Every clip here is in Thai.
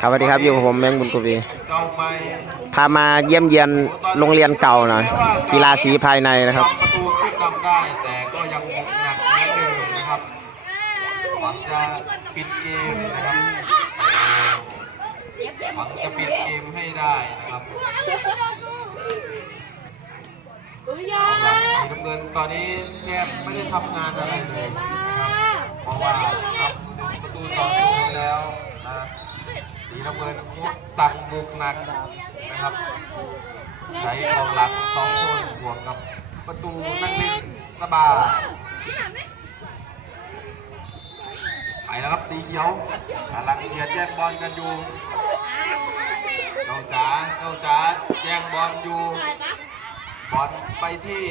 ครับสวัสดีครับอยู่กับผมแมงบุญกวีพามาเยี่ยมเยียนโรงเรียนเก่าหน่อยกีฬาสีภายในนะครับประตูขึ้นนำได้แต่ก็ยังหนักเหมือนเดิมนะครับหวังจะปิดเกมนะครับหวังจะปิดเกมให้ได้นะครับสำหรับสีน้ำเงินตอนนี้แทบไม่ได้ทำงานอะไรเลยนะครับเพราะว่าประตูต่อศูนย์แล้วนะ สีน้ำเงินสั่งบุกหนักนะครับ ใช้กองหลังสองคนบวกกับประตูนั่งเล่นสบายไปแล้วครับสีเขียวกำลังเกียร์แย่งบอลกันอยู่เจ้าจ๋าเจ้าจ๋าแย่งบอลอยู่บอลไปที่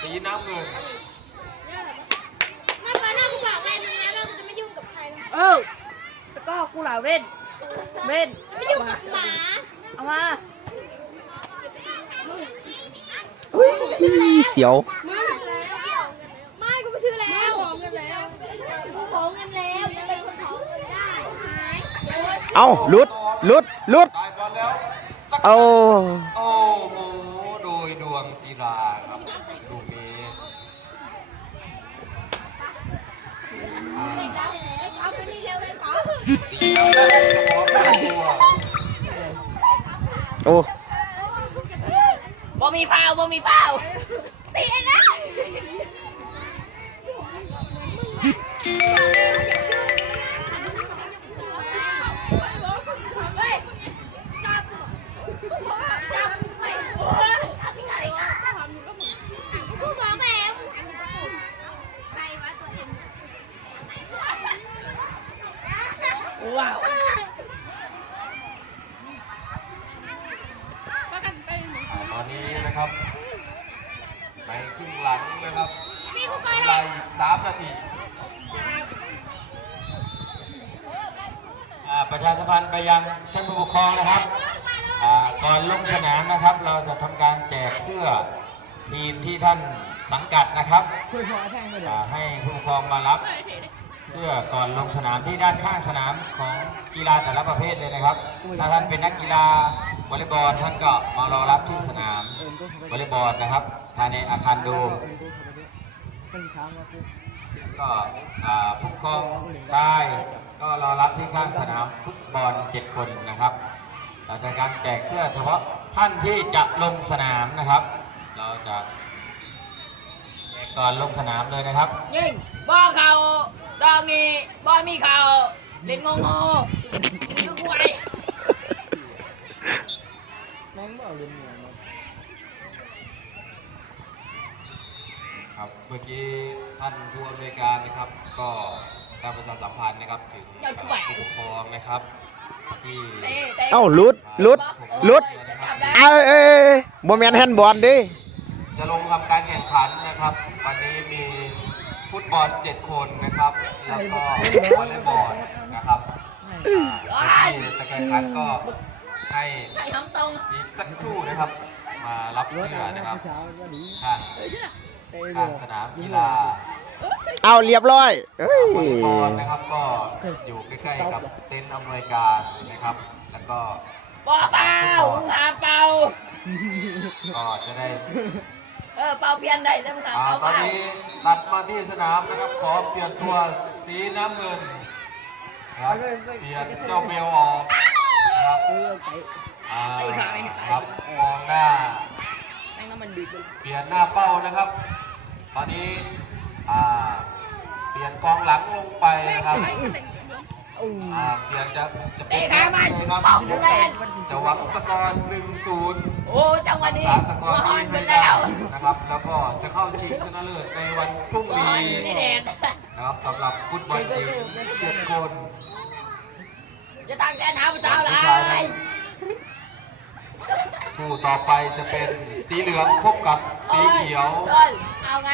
สีน้ำเงินงั้นฟ้าหน้ากูบอกไงมึงนะเราจะไม่ยุ่งกับใครเออแล้วก็กูหลาเว้น เว้นไม่ยุ่งกับหมาเอามาเสียว ไม่กูไปซื้อแล้วขอเงินแล้วกูขอเงินแล้วจะเป็นคนขอเงินได้หายเอ้าหลุดหลุดหลุดได้บอลแล้วสักเอาโอ้โห โอ้บ่มีฟาวบ่มีฟาวตีไอ้นะกูบอกแล้วใครวะตัวเองว้าว อ่าตอน นี้นะครับในครึ่งหลังนะครับนี่กูก่อนเวเลลายอีกสามนาทีอ่าประชาสัมพันธ์ไปยังท่านผู้ปกครองนะครับอ่าก่อนลงสนามนะครับ เราจะทำการแจกเสื้อทีมที่ท่านสังกัดนะครับอ่าให้ผู้ปกครองมารับ เสื้อก่อนลงสนามที่ด้านข้างสนามของกีฬาแต่ละประเภทเลยนะครับ ถ้าท่านเป็นนักกีฬาวอลเลย์บอลท่านก็มารอรับที่สนามวอลเลย์บอลนะครับภายในอาคารโดมก็อ่าผู้ปกครองได้ก็รอรับที่ข้างสนามฟุตบอลเจ็ดคนนะครับเราจะการแจกเสื้อเฉพาะท่านที่จะลงสนามนะครับ เราจะแจกก่อนลงสนามเลยนะครับยิงบ่เขา ดอกนี้บ่มีเขาเล่นงงๆนี่ก็กล้วยครับเมื่อกี้ท่านผู้อำนวยการนะครับ ก็ได้ประชาสัมพันธ์นะครับถึงผู้ปกครองนะครับที่เตะเตะเอ้าหลุดหลุดหลุดจับได้เอ้ยเอ้ยบ่แมนแฮนด์บอลดิจะลงทำการแข่งขันนะครับ วันนี้มี ฟุตบอล7คนนะครับ แล้วก็วอลเลย์บอลนะครับอ่าที่จะแข่งขันก็ให้ใส่ทำตรงอีกสักครู่นะครับ มารับเสื้อนะครับข้างข้างสนามกีฬาเอาเรียบร้อยเอ้ยวอลเลย์บอลนะครับก็อยู่ใกล้ๆกับเต็นท์อำนวยการนะครับ แล้วก็บ่เปล่ามึงหาเป่าก็จะได้ เออเป่าเปลี่ยนได้แล้วมึงหาอ่าเป่าตอนเปล่านี้ตัดมาที่สนามนะครับ ขอเปลี่ยนตัวสีน้ำเงินนะครับเปลี่ยนเจ้าเบลออกนะครับอ่าครับมองหน้า แม่งน้ำมันดีดเลยเปลี่ยนหน้าเป้านะครับ ตอนนี้อ่าเปลี่ยนกองหลังลงไปนะครับ อ่าเปลี่ยนจะจะเป็เตะนขามันเลยครับเป่างหวังสกอร์หนึ่งศูนย์โอ้จังหวะนี้สาสกอร์หอนนี้ไปแล้วนะครับ แล้วก็จะเข้าชิงชนะเลิศในวันพรุ่งนี้นะครับสำหรับฟุตบอลหญิงเจ็ดคนจะตั้งแกนหาผู้สาวหลายคู่ต่อไปจะเป็นสีเหลืองพบกับสีเขียว เอาไง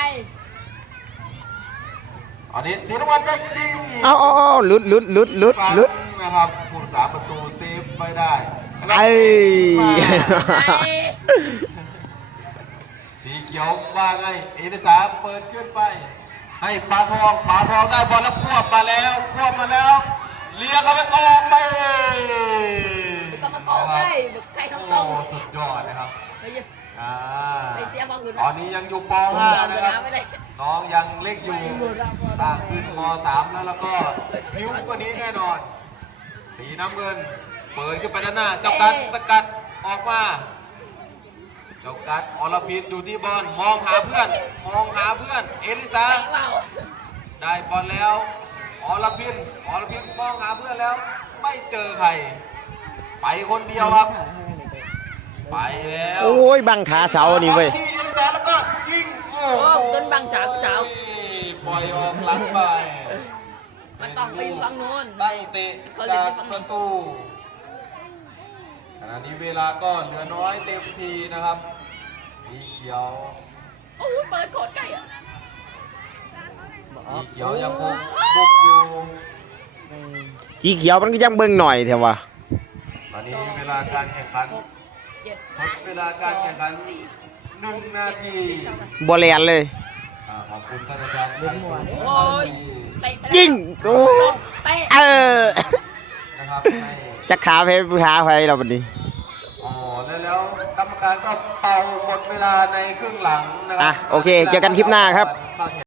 อันนี้จิรวัตรได้ยิงเอาเอาเอาลุดลุดลุดลุดลุดนะครับผู้สาประตูเซฟไม่ได้ไอ้สีเขียวว่าไงเอเดสาเปิดขึ้นไป ให้ปลาทองปลาทองได้บอลแล้วควบมาแล้วควบมาแล้วเลี้ยงเขาแล้วออกไปต้องโกงไปใครต้องโกงสุดยอดนะครับไม่เอลนตอนนี้ยังอยู่ป .5 นะครับ น้องยังเล็กอยู่ต่างขึ้นม .3 แล้วแล้วก็นิ้วกว่านี้แน่นอน สีน้ำเงิน เปิดขึ้นไปด้านหน้าเจ้ากัดสกัดออกมาเจ้ากัดอรพินดูที่บอลมองหาเพื่อน มองหาเพื่อน เอลิซาได้บอลแล้วอรพินอรพินมองหาเพื่อนแล้ว ไม่เจอใครไปคนเดียวครับ ไปแล้วโอ้ยบังขาเสานี่เว้ย ที่เอลิซาแล้วก็ยิง โอ้โอ้โหต้นบางสาวสาวปล่อยออกหลังไปมันต้องไปฝั่งนู้นตั้งเตะเขาเล่นจากไปฝั่งปนู้ระนตูขณะนี้เวลาก็เหลือน้อยเต็มทีนะครับสีเขียวโอ้ยเปิดโคตรใกล้อะสีเขียวยังคงบุกอยู่สีเขียวมันก็ยังเบิ่งหน่อยเถอะวะตอนนี้เวลาการแข่งขันเจ็ดทดเวลาการแข่งขัน หนึ่งนาทีบ่แลนเลย อ่าขอบคุณท่านอาจารย์ไพศาลโอ้ย เตะไปแล้วยิงโอ้เตะเออนะครับให้จะขาไปขาไปเราบัดนี้ อ๋อแล้วแล้วกรรมการก็เป่าหมดเวลาในครึ่งหลังนะครัอะโอเคเจอกันคลิปหน้าครับเข้าแข่ง